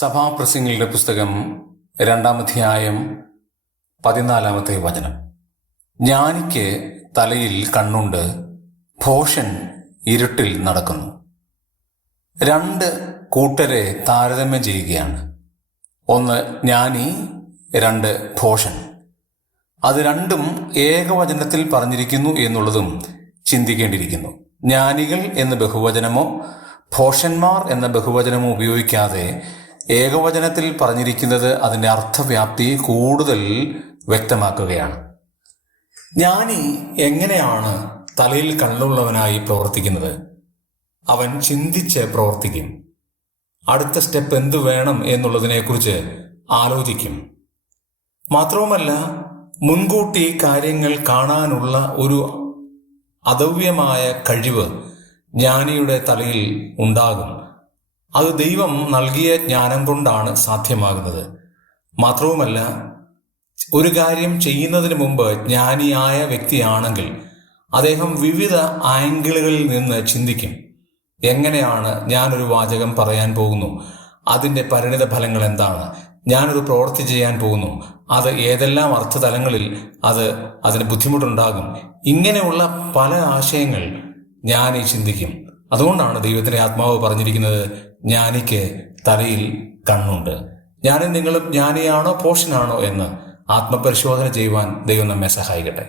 സഭാപ്രസംഗികളുടെ പുസ്തകം 2-ാം അധ്യായം 14-ാമത്തെ വചനം. ജ്ഞാനിക്ക് തലയിൽ കണ്ണുണ്ട്, ഭോഷൻ ഇരുട്ടിൽ നടക്കുന്നു. രണ്ട് കൂട്ടരെ താരതമ്യം ചെയ്യുകയാണ്. ഒന്ന് ജ്ഞാനി, രണ്ട് ഭോഷൻ. അത് രണ്ടും ഏകവചനത്തിൽ പറഞ്ഞിരിക്കുന്നു എന്നുള്ളതും ചിന്തിക്കേണ്ടിയിരിക്കുന്നു. ജ്ഞാനികൾ എന്ന ബഹുവചനമോ ഭോഷന്മാർ എന്ന ബഹുവചനമോ ഉപയോഗിക്കാതെ ഏകവചനത്തിൽ പറഞ്ഞിരിക്കുന്നത് അതിൻ്റെ അർത്ഥവ്യാപ്തി കൂടുതൽ വ്യക്തമാക്കുകയാണ്. ജ്ഞാനി എങ്ങനെയാണ് തലയിൽ കണ്ണുള്ളവനായി പ്രവർത്തിക്കുന്നത്? അവൻ ചിന്തിച്ച് പ്രവർത്തിക്കും. അടുത്ത സ്റ്റെപ്പ് എന്തു വേണം എന്നുള്ളതിനെക്കുറിച്ച് ആലോചിക്കും. മാത്രവുമല്ല, മുൻകൂട്ടി കാര്യങ്ങൾ കാണാനുള്ള ഒരു അദവ്യമായ കഴിവ് ജ്ഞാനിയുടെ തലയിൽ ഉണ്ടാകും. അത് ദൈവം നൽകിയ ജ്ഞാനം കൊണ്ടാണ് സാധ്യമാകുന്നത്. മാത്രവുമല്ല, ഒരു കാര്യം ചെയ്യുന്നതിന് മുമ്പ് ജ്ഞാനിയായ വ്യക്തിയാണെങ്കിൽ അദ്ദേഹം വിവിധ ആംഗിളുകളിൽ നിന്ന് ചിന്തിക്കും. എങ്ങനെയാണ് ഞാനൊരു വാചകം പറയാൻ പോകുന്നു, അതിൻ്റെ പരിണിത ഫലങ്ങൾ എന്താണ്, ഞാനൊരു പ്രവൃത്തി ചെയ്യാൻ പോകുന്നു, അത് ഏതെല്ലാം അർത്ഥതലങ്ങളിൽ അതിന് ബുദ്ധിമുട്ടുണ്ടാകും, ഇങ്ങനെയുള്ള പല ആശയങ്ങൾ ജ്ഞാനി ചിന്തിക്കും. അതുകൊണ്ടാണ് ദൈവത്തിന്റെ ആത്മാവ് പറഞ്ഞിരിക്കുന്നത്, ജ്ഞാനിക്ക് തലയിൽ കണ്ണുണ്ട്. ഞാനും നിങ്ങളും ജ്ഞാനിയാണോ ഭോഷനാണോ എന്ന് ആത്മപരിശോധന ചെയ്യുവാൻ ദൈവം നമ്മെ സഹായിക്കട്ടെ.